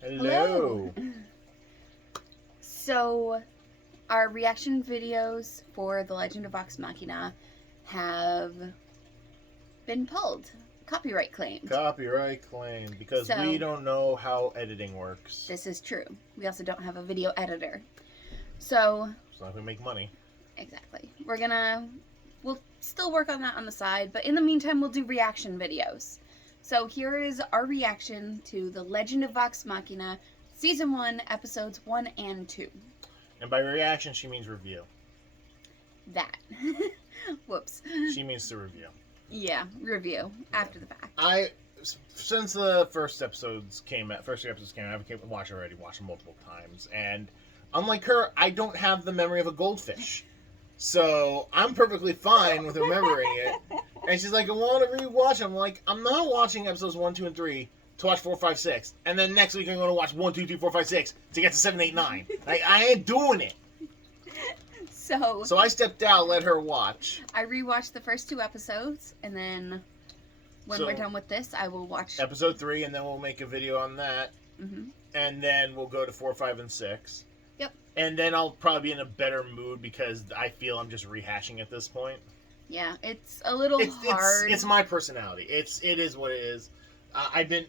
Hello. So, our reaction videos for The Legend of Vox Machina have been pulled. Copyright claimed. Copyright claim, because So- we don't know how editing works. This is true. We also don't have a video editor. So, It's not going to make money. exactly. We'll still work on that on the side, but in the meantime, we'll do reaction videos. So, here is our reaction to The Legend of Vox Machina, Season 1, Episodes 1 and 2. And by reaction, she means review. That. Whoops. She means to review. Yeah, review after the fact. Since the first two episodes came out, I've watched them multiple times, and unlike her, I don't have the memory of a goldfish. So I'm perfectly fine with remembering it. And she's like, I want to rewatch. I'm like, I'm not watching episodes 1, 2, and 3 to watch 4, 5, 6. And then next week I'm going to watch 1, 2, 3, 4, 5, 6 to get to 7, 8, 9. Like, I ain't doing it. So I stepped out, let her watch. I rewatched the first 2 episodes, and then when we're done with this, I will watch episode 3, and then we'll make a video on that. Mm-hmm. And then we'll go to 4, 5, and 6. Yep. And then I'll probably be in a better mood because I feel I'm just rehashing at this point. Yeah, it's a little hard. It's my personality. It is what it is. I've been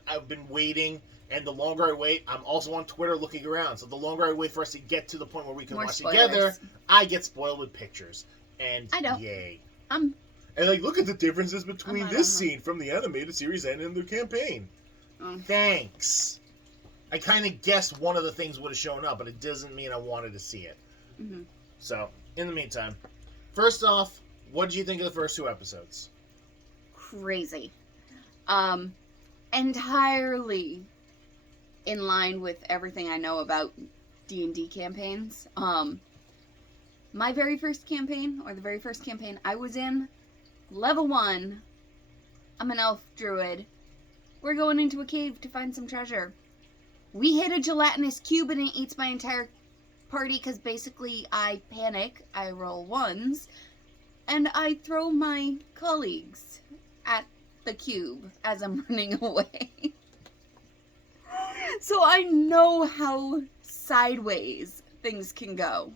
waiting, and the longer I wait, I'm also on Twitter looking around. So the longer I wait for us to get to the point where we can watch together, I get spoiled with pictures. And I don't. Yay. I'm And like, look at the differences between this scene from the animated series and in the campaign. Thanks. I kind of guessed one of the things would have shown up, but it doesn't mean I wanted to see it. Mm-hmm. So, in the meantime, first off, what did you think of the first 2 episodes? crazy. Entirely in line with everything I know about D&D campaigns. My very first campaign, or the very first campaign I was in, level 1, I'm an elf druid. We're going into a cave to find some treasure. We hit a gelatinous cube and it eats my entire party because basically I panic, I roll 1s, and I throw my colleagues at the cube as I'm running away. So I know how sideways things can go.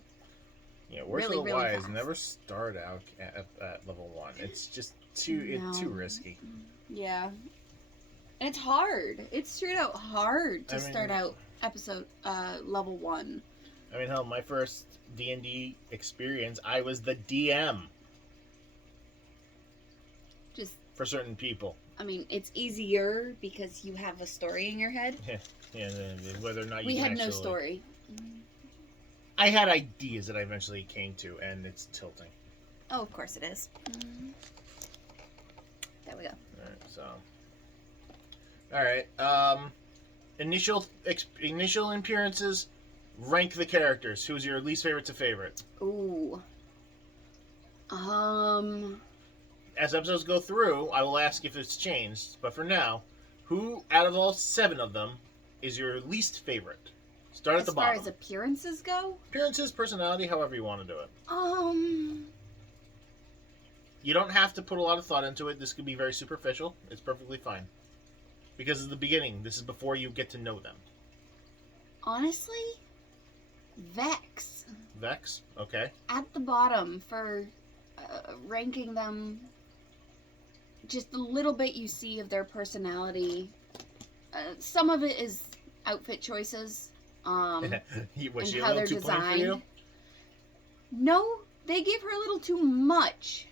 Yeah, Worst Really, of the really Wise fast. never start out at level 1. It's just too risky. Yeah. And it's hard. It's straight out hard to start out level 1. I mean, hell, my first D&D experience, I was the DM. Just, for certain people. I mean, it's easier because you have a story in your head. Yeah, whether or not you We can had no actually... story. I had ideas that I eventually came to, and it's tilting. Oh, of course it is. There we go. Alright, initial appearances, rank the characters. Who's your least favorite to favorite? Ooh. As episodes go through, I will ask if it's changed, but for now, who out of all 7 of them is your least favorite? Start at the bottom. As far as appearances go? Appearances, personality, however you want to do it. You don't have to put a lot of thought into it. This could be very superficial. It's perfectly fine. Because it's the beginning. This is before you get to know them. Honestly, Vex. Vex? Okay. At the bottom for ranking them. Just a little bit you see of their personality. Some of it is outfit choices. Was and she a how little they're too plain for you? designed. No, they gave her a little too much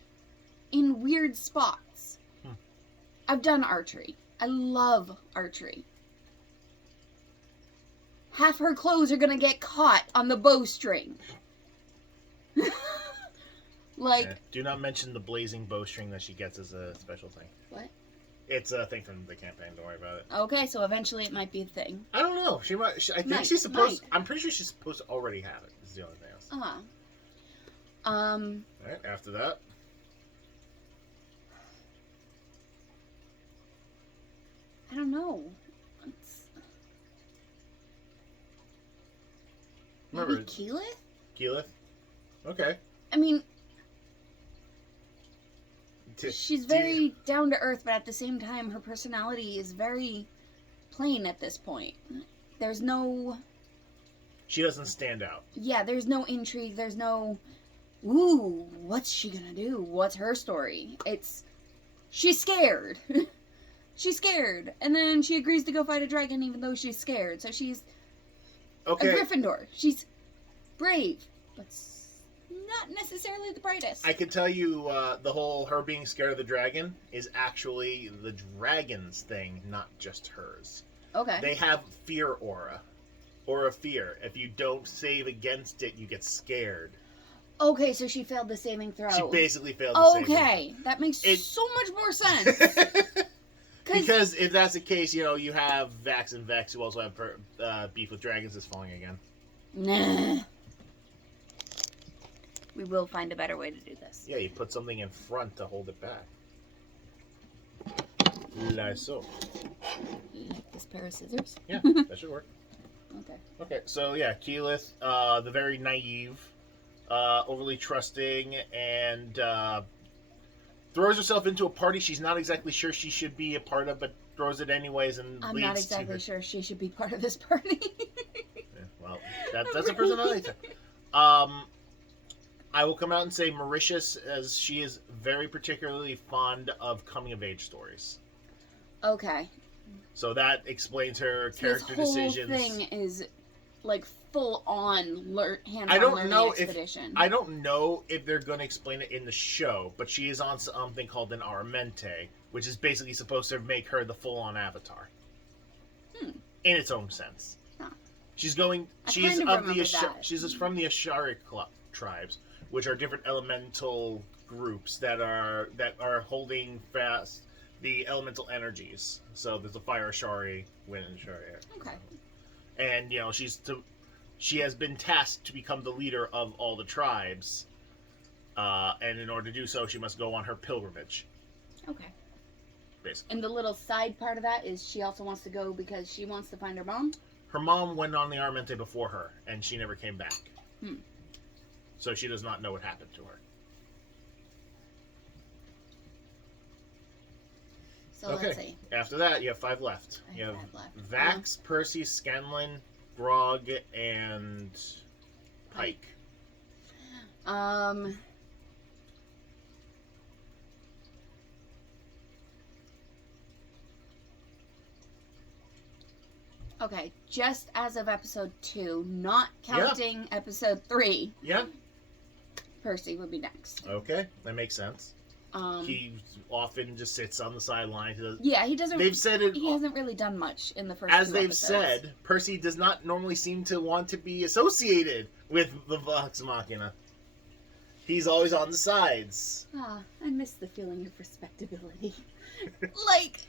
in weird spots. I've done archery. I love archery. Half her clothes are gonna get caught on the bowstring. Do not mention the blazing bowstring that she gets as a special thing. What? It's a thing from the campaign. Don't worry about it. Okay, so eventually it might be a thing. I don't know. She might. I think she's supposed. I'm pretty sure she's supposed to already have it. Is the only thing else. All right. After that. I don't know. Maybe Keyleth? Keyleth? Okay. I mean, she's very down to earth, but at the same time, her personality is very plain at this point. there's no... She doesn't stand out. Yeah, there's no intrigue. There's no, ooh, what's she gonna do? What's her story? It's, she's scared. She's scared. And then she agrees to go fight a dragon even though she's scared. So she's a Gryffindor. She's brave, but not necessarily the brightest. I can tell you the whole her being scared of the dragon is actually the dragon's thing, not just hers. Okay. They have fear aura. Aura of fear. If you don't save against it, you get scared. Okay, so she failed the saving throw. She basically failed the saving throw. Okay, that makes so much more sense. Because if that's the case, you know, you have Vax and Vex who also have beef with dragons is falling again. Nah. We will find a better way to do this. Yeah, you put something in front to hold it back. Like so. Like this pair of scissors? Yeah, that should work. Okay. Okay, so yeah, Keyleth, the very naive, overly trusting, and throws herself into a party she's not exactly sure she should be a part of, but throws it anyways and I'm leads not exactly to her. sure she should be part of this party. Yeah, well, that's a personality thing. I will come out and say Mauritius, as she is very particularly fond of coming-of-age stories. Okay. So that explains her character this whole decisions. Thing is like full on hands-on learning expedition. I don't know if they're going to explain it in the show, but she is on something called an Aramente, which is basically supposed to make her the full-on Avatar. In its own sense. Huh. She's going. She's from the Ashari tribes, which are different elemental groups that are holding fast the elemental energies. So there's a fire Ashari, wind Ashari. Okay. And you know she has been tasked to become the leader of all the tribes. And in order to do so, she must go on her pilgrimage. Okay. Basically. And the little side part of that is she also wants to go because she wants to find her mom? Her mom went on the Armente before her, and she never came back. So she does not know what happened to her. So let's see. After that, you have 5 left. You have Vax, Percy, Scanlan, Grog, and Pike. Okay, just as of episode 2, not counting episode 3. Yeah. Percy would be next. Okay, that makes sense. He often just sits on the sidelines. He doesn't. They've said it. He hasn't really done much in the first. As 2 they've episodes. said, Percy does not normally seem to want to be associated with the Vox Machina. He's always on the sides. I miss the feeling of respectability. Like,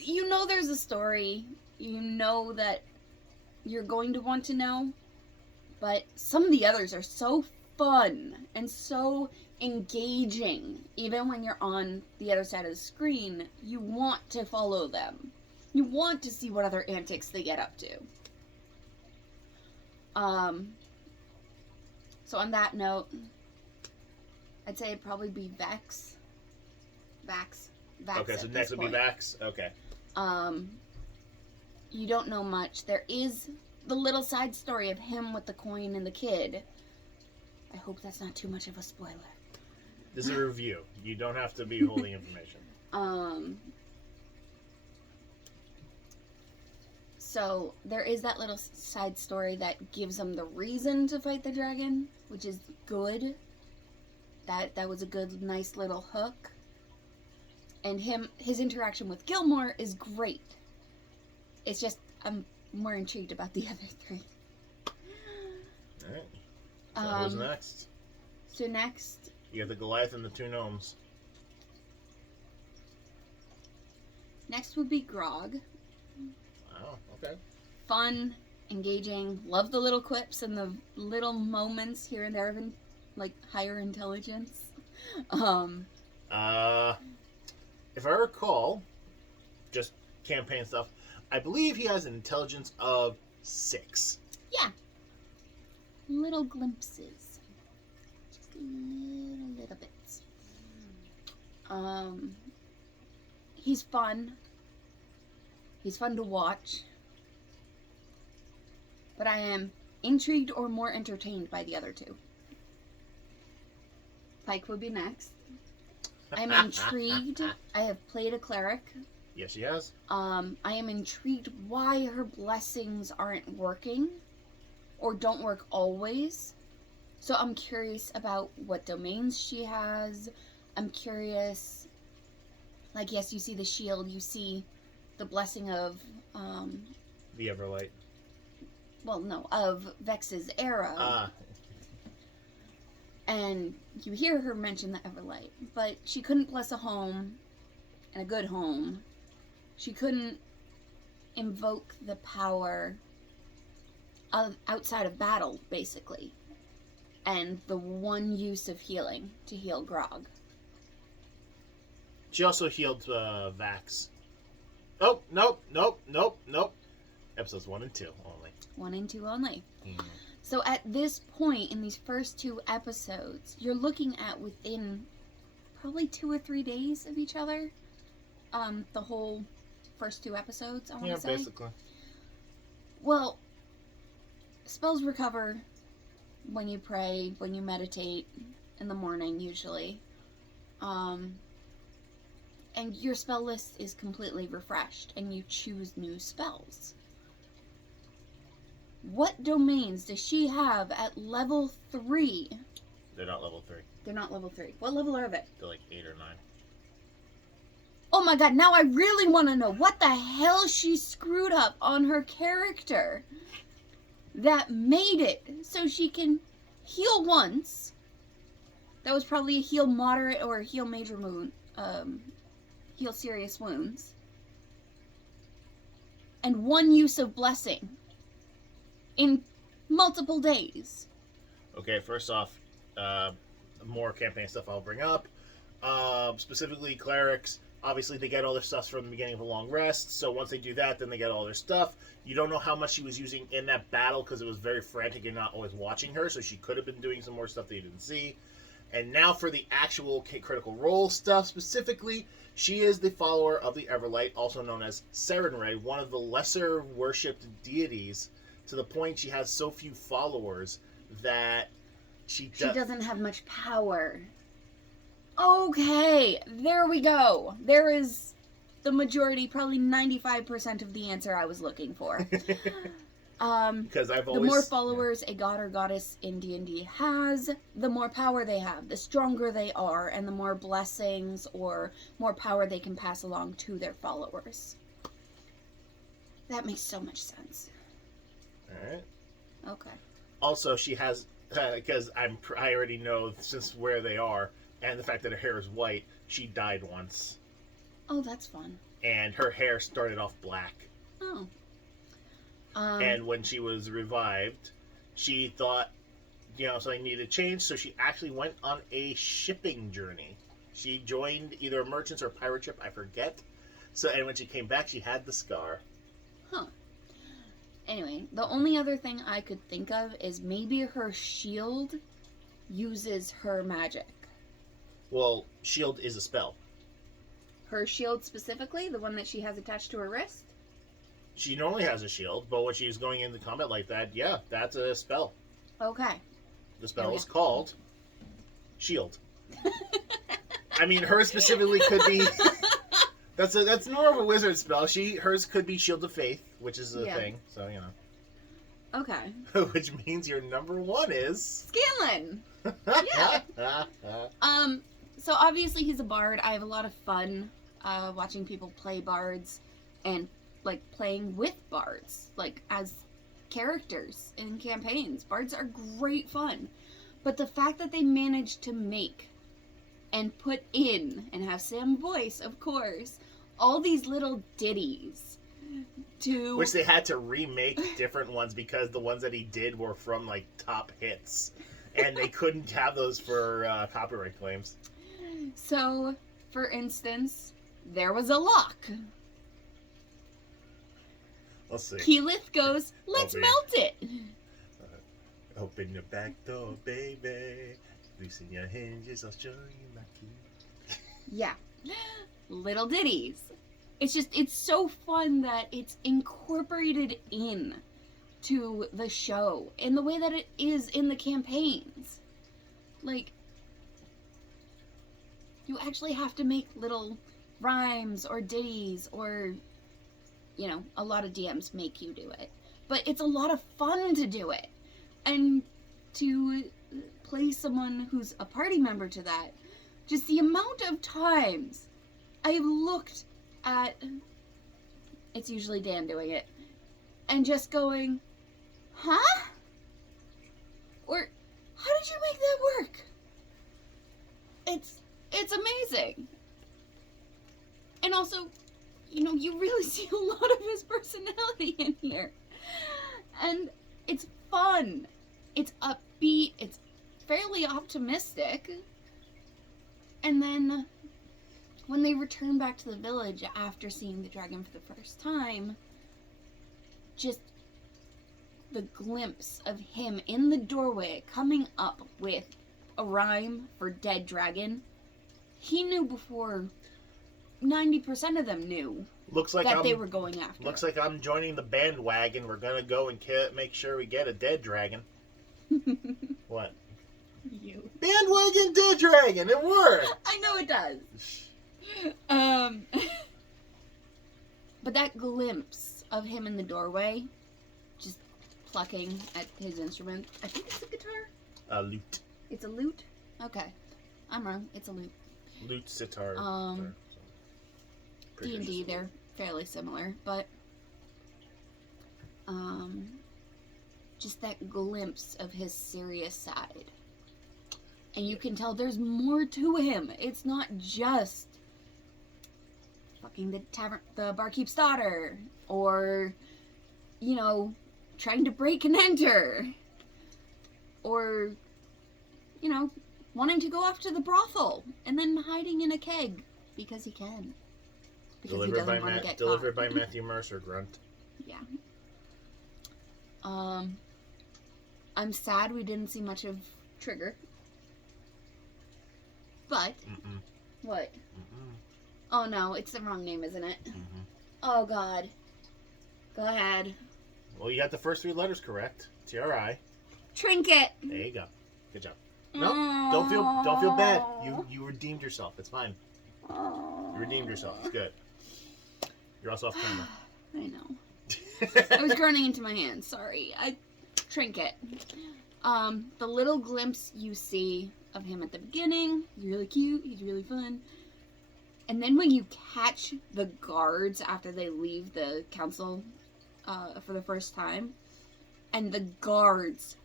you know, there's a story. You know that you're going to want to know, but some of the others are so fun and so engaging. Even when you're on the other side of the screen, you want to follow them. You want to see what other antics they get up to. So on that note, I'd say it'd probably be Vex. Vax. Okay, so next would be Vax. Okay. You don't know much. There is the little side story of him with the coin and the kid. I hope that's not too much of a spoiler. This is a review. You don't have to be holding information. So there is that little side story that gives them the reason to fight the dragon, which is good. That was a good, nice little hook. And his interaction with Gilmore is great. It's just I'm more intrigued about the other 3. Alright. So who's next? So next, you have the Goliath and the 2 gnomes. Next would be Grog. Oh, okay. Fun, engaging, love the little quips and the little moments here and there of like higher intelligence. If I recall, just campaign stuff, I believe he has an intelligence of 6. Yeah. Little glimpses. Just little bits. He's fun. He's fun to watch. but I am intrigued or more entertained by the other two. Pike would be next. I'm intrigued. I have played a cleric. Yes, she has. I am intrigued why her blessings aren't working or don't work always. So I'm curious about what domains she has. I'm curious, like, yes, you see the shield, you see the blessing of, The Everlight. well, no, of Vex's arrow. And you hear her mention the Everlight, but she couldn't bless a home, and a good home. She couldn't invoke the power of outside of battle, basically. And the one use of healing to heal Grog. She also healed Vax. Oh, nope. Episodes 1 and 2 only. 1 and 2 only. Mm. So at this point, in these first 2 episodes, you're looking at within probably 2 or 3 days of each other. The whole first 2 episodes, I want to say. Yeah, basically. Well, spells recover when you pray, when you meditate in the morning, usually. And your spell list is completely refreshed, and you choose new spells. What domains does she have at level 3? They're not level 3. They're not level 3. What level are they? They're like 8 or 9. Oh my god, now I really want to know what the hell she screwed up on her character that made it so she can heal once. That was probably a heal moderate or a heal major wound. Heal serious wounds. And 1 use of blessing in multiple days. Okay, first off, more campaign stuff I'll bring up. Specifically, clerics. Obviously, they get all their stuff from the beginning of a long rest. So once they do that, then they get all their stuff. You don't know how much she was using in that battle because it was very frantic and not always watching her. So she could have been doing some more stuff that you didn't see. And now for the actual Critical Role stuff specifically, she is the follower of the Everlight, also known as Serenray, one of the lesser worshipped deities, to the point she has so few followers that she doesn't have much power. Okay, there we go. There is the majority, probably 95% of the answer I was looking for. Because I've always... The more followers a god or goddess in D&D has, the more power they have, the stronger they are, and the more blessings or more power they can pass along to their followers. That makes so much sense. Alright. Okay. Also, she has... Because I already know, since where they are, and the fact that her hair is white, she died once. Oh, that's fun. And her hair started off black. Oh. And when she was revived, she thought, something needed to change, so she actually went on a shipping journey. She joined either a merchant's or a pirate ship, I forget. And when she came back, she had the scar. Huh. Anyway, the only other thing I could think of is maybe her shield uses her magic. Well, shield is a spell. Her shield specifically? The one that she has attached to her wrist? She normally has a shield, but when she's going into combat like that, yeah, that's a spell. Okay. The spell is called Shield. I mean, hers specifically could be... That's more of a wizard spell. Hers could be Shield of Faith, which is a thing, so, Okay. Which means your number 1 is... Scanlan! Yeah. So obviously he's a bard. I have a lot of fun watching people play bards and playing with bards, as characters in campaigns. Bards are great fun. But the fact that they managed to make and put in, and have Sam voice, of course, all these little ditties to... Which they had to remake different ones because the ones that he did were from, top hits. And they couldn't have those for copyright claims. So, for instance, there was a lock. Let's see. Keyleth goes, let's melt it. Open your back door, baby. Loosen your hinges, I'll show you my key. Yeah. Little ditties. It's so fun that it's incorporated in to the show in the way that it is in the campaigns. Like, you actually have to make little rhymes or ditties or, you know, a lot of DMs make you do it. But it's a lot of fun to do it. And to play someone who's a party member to that, just the amount of times I've looked at, it's usually Dan doing it, and just going, huh? Or, how did you make that work? It's amazing. And also, you know, you really see a lot of his personality in here. And it's fun. It's upbeat. It's fairly optimistic. And then when they return back to the village after seeing the dragon for the first time, just the glimpse of him in the doorway coming up with a rhyme for dead dragon, he knew before 90% of them knew they were going after. Looks like I'm joining the bandwagon. We're gonna go and make sure we get a dead dragon. What? You. Bandwagon dead dragon. It worked. I know it does. But that glimpse of him in the doorway, just plucking at his instrument. I think it's a guitar. A lute. It's a lute? Okay. I'm wrong. It's a lute. Lute, sitar. D&D, they're fairly similar, but just that glimpse of his serious side. And you can tell there's more to him. It's not just fucking the barkeep's daughter, or, you know, trying to break and enter, or, you know, wanting to go off to the brothel and then hiding in a keg because he can. Because he doesn't want to get caught. Delivered by Matthew Mercer, Grunt. Yeah. I'm sad we didn't see much of Trigger. But what? Oh no, it's the wrong name, isn't it? Oh god. Go ahead. Well, you got the first 3 letters correct. T-R-I. Trinket. There you go. Good job. No, don't feel bad. You redeemed yourself. It's fine. You redeemed yourself. It's good. You're also off camera. I know. I was groaning into my hand. Sorry. Trinket. The little glimpse you see of him at the beginning, he's really cute, he's really fun. And then when you catch the guards after they leave the council for the first time, and the guards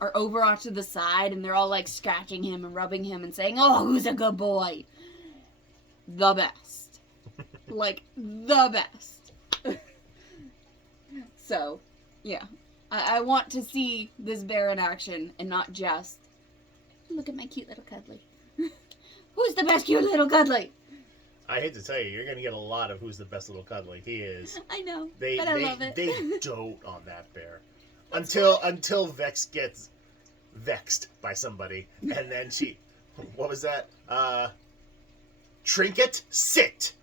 are over off to the side and they're all like scratching him and rubbing him and saying, "Oh, who's a good boy?" The best. Like, the best. So, yeah. I want to see this bear in action and not just, look at my cute little cuddly. Who's the best cute little cuddly? I hate to tell you, you're going to get a lot of who's the best little cuddly. He is. I know, but I love it. They dote on that bear. Until Vex gets vexed by somebody. And then what was that? Trinket, sit.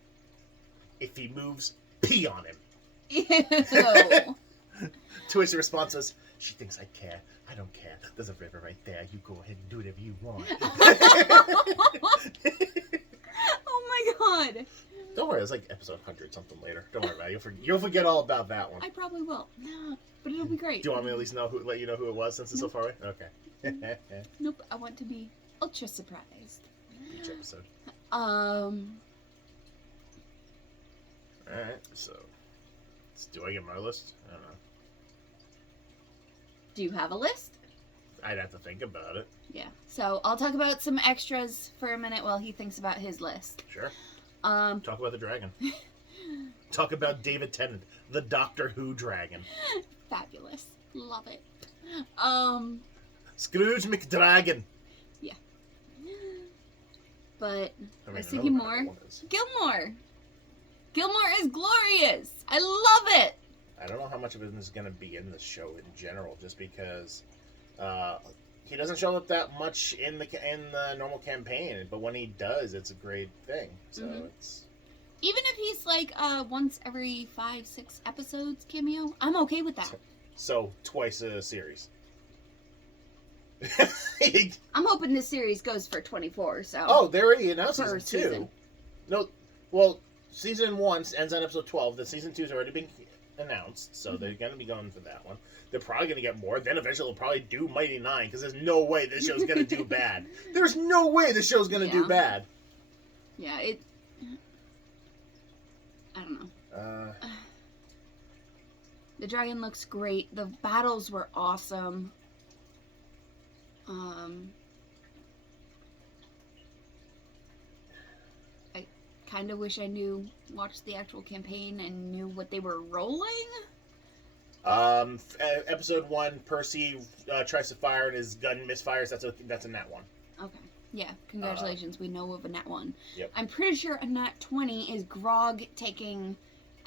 If he moves, pee on him. Ew. To which the response was, she thinks I care. I don't care. There's a river right there. You go ahead and do whatever you want. Oh my god. Don't worry, it's like episode 100 something later. Don't worry about it. You'll forget all about that one. I probably will. But it'll be great. Do you want me to at least let you know who it was since it's so far away? Okay. Nope, I want to be ultra surprised. Each episode. Alright, so do I get my list? I don't know. Do you have a list? I'd have to think about it. Yeah. So I'll talk about some extras for a minute while he thinks about his list. Sure. Talk about the dragon. Talk about David Tennant, the Doctor Who dragon. Fabulous. Love it. Scrooge McDragon. Yeah. But I was thinking more. Gilmore. Gilmore is glorious. I love it. I don't know how much of it is going to be in the show in general, just because he doesn't show up that much in the normal campaign, but when he does, it's a great thing. So it's even if he's like once every 5-6 episodes cameo, I'm okay with that. So twice a series. I'm hoping this series goes for 24. So. Oh, they already announced Per season 2. season. No, well, season 1 ends on episode 12. The season 2's already been announced, so they're going to be going for that one. They're probably going to get more. Then eventually they'll probably do Mighty 9, because there's no way this show's going to do bad. There's no way this show's going to do bad. Yeah, I don't know. The dragon looks great. The battles were awesome. I kind of wish I watched the actual campaign and knew what they were rolling. Episode 1, Percy tries to fire and his gun misfires. That's a nat 1. Okay. Yeah, congratulations. We know of a nat 1. Yep. I'm pretty sure a nat 20 is Grog taking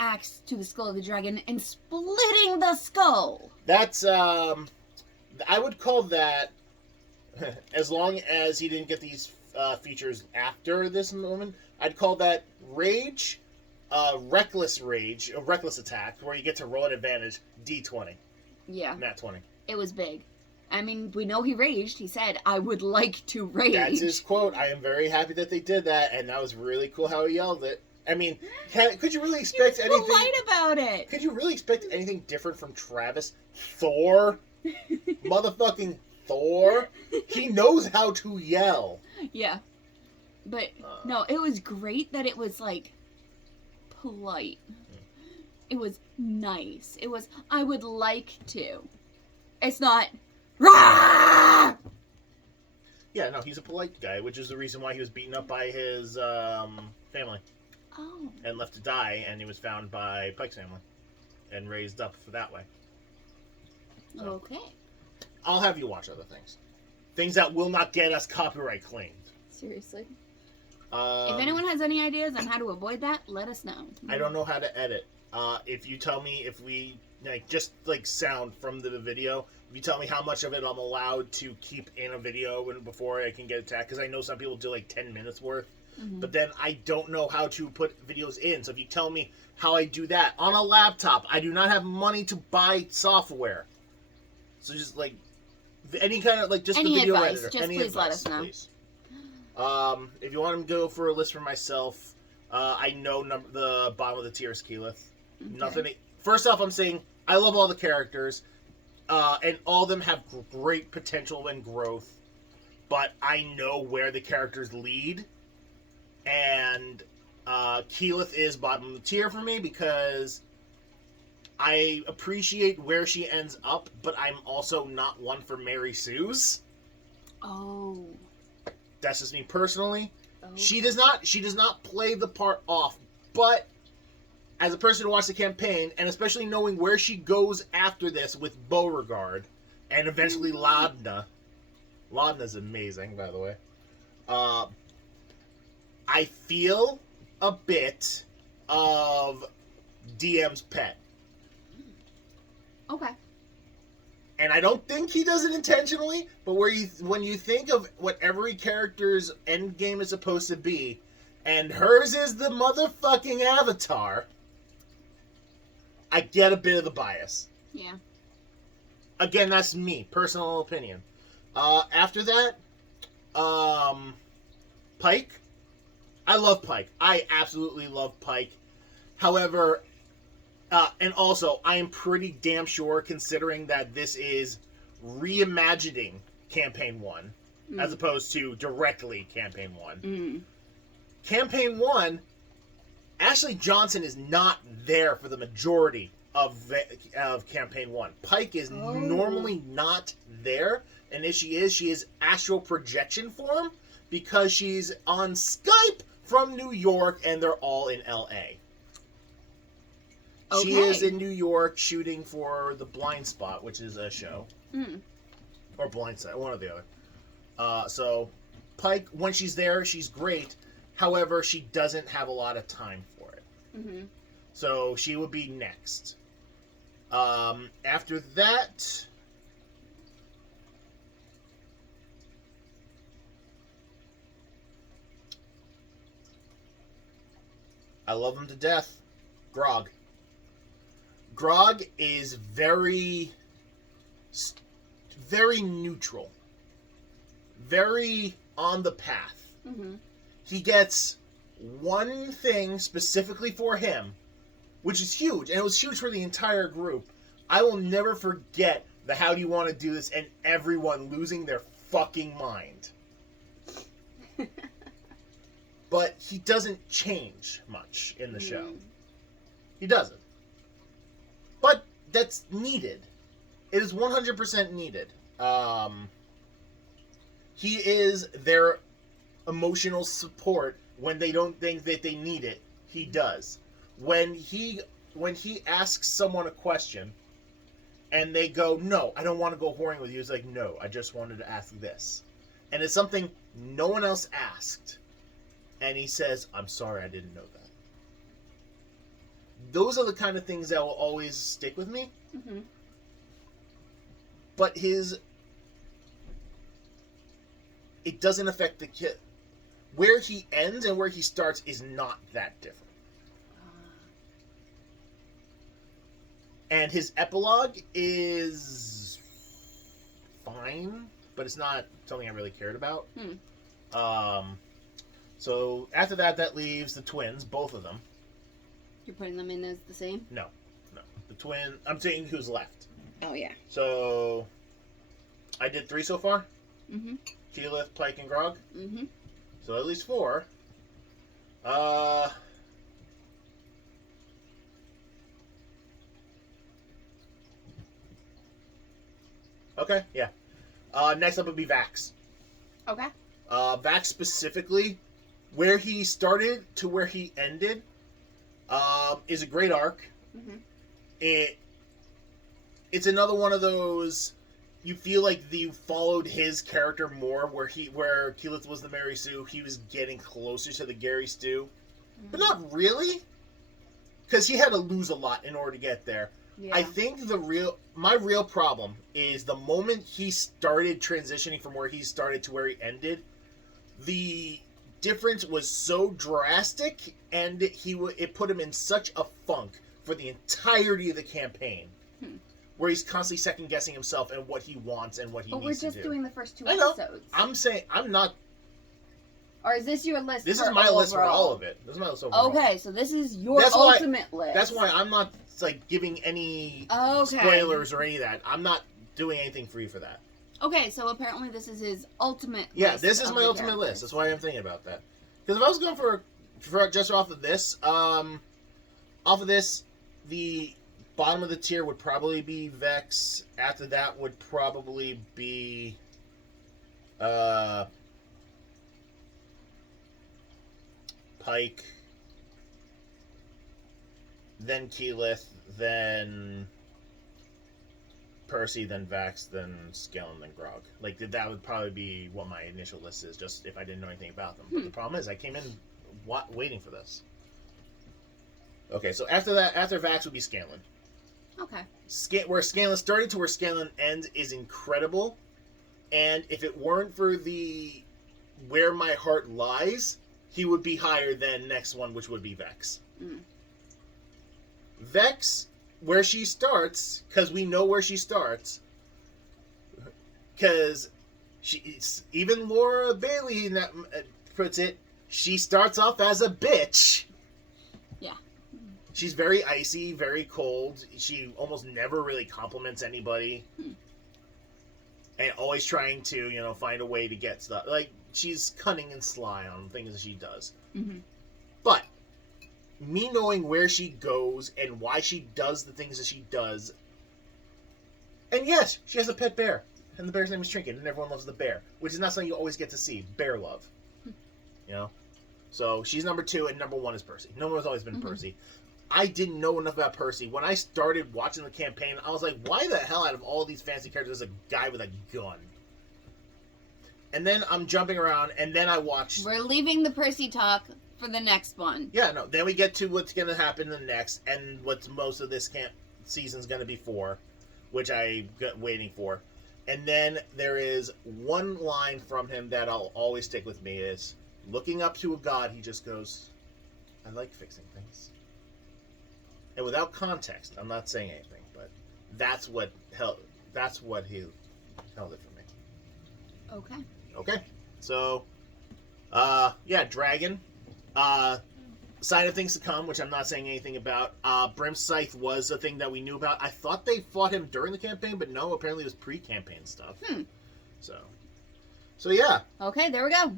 axe to the skull of the dragon and splitting the skull. That's, I would call that, as long as he didn't get these features after this moment, I'd call that rage, reckless rage, a reckless attack, where you get to roll an advantage, D20. Yeah. Nat 20. It was big. I mean, we know he raged. He said, I would like to rage. That's his quote. I am very happy that they did that, and that was really cool how he yelled it. I mean, could you really expect anything? Polite about it. Could you really expect anything different from Travis? Thor? Motherfucking Thor? He knows how to yell. Yeah. But, no, it was great that it was, like, polite. It was nice. It was, I would like to. It's not, rah! Yeah, no, he's a polite guy, which is the reason why he was beaten up by his family. Oh. And left to die, and he was found by Pike's family. And raised up for that way. So, Okay. I'll have you watch other things. Things that will not get us copyright claimed. Seriously. If anyone has any ideas on how to avoid that, let us know. I don't know how to edit. If you tell me if we, just sound from the video, if you tell me how much of it I'm allowed to keep in a video before I can get attacked, because I know some people do 10 minutes worth. Mm-hmm. But then I don't know how to put videos in. So if you tell me how I do that on a laptop, I do not have money to buy software. So just any kind of just any the video advice, editor. Just any please advice, let us know. Please. If you want to go for a list for myself, I know the bottom of the tier is Keyleth. Okay. Nothing. First off, I'm saying I love all the characters, and all of them have great potential and growth. But I know where the characters lead. And Keyleth is bottom of the tier for me because I appreciate where she ends up, but I'm also not one for Mary Sue's. Oh. That's just me personally. Okay. She does not play the part off, but as a person who watched the campaign, and especially knowing where she goes after this with Beauregard, and eventually Laudna. Laudna's amazing, by the way. I feel a bit of DM's pet. Okay. And I don't think he does it intentionally, but when you think of what every character's end game is supposed to be, and hers is the motherfucking Avatar, I get a bit of the bias. Yeah. Again, that's me, personal opinion. After that, Pike. I love Pike. I absolutely love Pike. However, and also, I am pretty damn sure, considering that this is reimagining Campaign 1, as opposed to directly Campaign 1. Campaign 1, Ashley Johnson is not there for the majority of Campaign 1. Pike is normally not there, and if she is astral projection form, because she's on Skype from New York, and they're all in L.A. Okay. She is in New York shooting for The Blind Spot, which is a show. Or Blindside, one or the other. So, Pike, when she's there, she's great. However, she doesn't have a lot of time for it. So, she would be next. After that... I love him to death. Grog. Grog is very neutral, very on the path. Mm-hmm. He gets one thing specifically for him, which is huge, and it was huge for the entire group. I will never forget the how do you want to do this and everyone losing their fucking mind. But he doesn't change much in the show. He doesn't. But that's needed. It is 100% needed. He is their emotional support when they don't think that they need it. He does. When he asks someone a question and they go, no, I don't want to go whoring with you. He's like, no, I just wanted to ask this. And it's something no one else asked. And he says, I'm sorry, I didn't know that. Those are the kind of things that will always stick with me. Mm-hmm. But it doesn't affect the kid. Where he ends and where he starts is not that different. And his epilogue is fine, but it's not something I really cared about. So after that leaves the twins, both of them. You're putting them in as the same? No. The twin. I'm saying who's left. Oh, yeah. So I did 3 so far. Mm-hmm. Keyleth, Pike, and Grog. Mm-hmm. So at least 4. Okay, yeah. Next up would be Vax. Okay. Vax specifically, where he started to where he ended, is a great arc. Mm-hmm. It's another one of those. You feel like you followed his character more, where Keyleth was the Mary Sue, he was getting closer to the Gary Stu, but not really, because he had to lose a lot in order to get there. Yeah. I think my real problem is the moment he started transitioning from where he started to where he ended, the difference was so drastic, and it put him in such a funk for the entirety of the campaign, where he's constantly second guessing himself and what he wants and what he needs to do. But we're just doing the first 2 I know. episodes. I'm saying I'm not. Or is this your list? This is my list for all of it. This is my list overall. Okay, so this is your ultimate list. That's why I'm not giving any spoilers or any of that. I'm not doing anything for you for that. Okay, so apparently this is his ultimate list. Yeah, this is my ultimate list. That's why I'm thinking about that. Because if I was going for just off of this, the bottom of the tier would probably be Vex. After that would probably be Pike, then Keyleth, then Percy, then Vax, then Skellen, then Grog. That would probably be what my initial list is, just if I didn't know anything about them. But the problem is, I came in waiting for this. Okay, so after Vax would be Skellen. Okay. Where Skellen started to where Skellen ends is incredible, and if it weren't for the where my heart lies, he would be higher than next one, which would be Vex. Vex, where she starts, because we know where she starts, because even Laura Bailey puts it, she starts off as a bitch. Yeah. She's very icy, very cold. She almost never really compliments anybody. And always trying to, find a way to get stuff. She's cunning and sly on things that she does. Mm-hmm. But me knowing where she goes and why she does the things that she does. And yes, she has a pet bear. And the bear's name is Trinket, and everyone loves the bear. Which is not something you always get to see. Bear love. So she's number 2, and number 1 is Percy. Number 1 has always been Percy. I didn't know enough about Percy. When I started watching the campaign, I was like, why the hell out of all these fancy characters is a guy with a gun? And then I'm jumping around, and then I watched... We're leaving the Percy talk for the next one. Yeah, no. Then we get to what's going to happen in the next, and what most of this season's going to be for, which I'm waiting for. And then there is one line from him that I'll always stick with me is, looking up to a god, he just goes, I like fixing things. and without context, I'm not saying anything, but that's what he held it for me. Okay. Okay, so yeah, dragon. Sign of things to come, which I'm not saying anything about. Brim's Scythe was a thing that we knew about. I thought they fought him during the campaign, but no, apparently it was pre-campaign stuff. So yeah. Okay, there we go.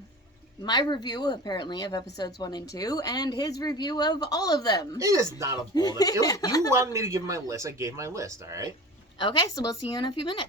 My review, apparently, of episodes 1 and 2, and his review of all of them. It is not of all of them. You wanted me to give my list. I gave my list, all right? Okay, so we'll see you in a few minutes.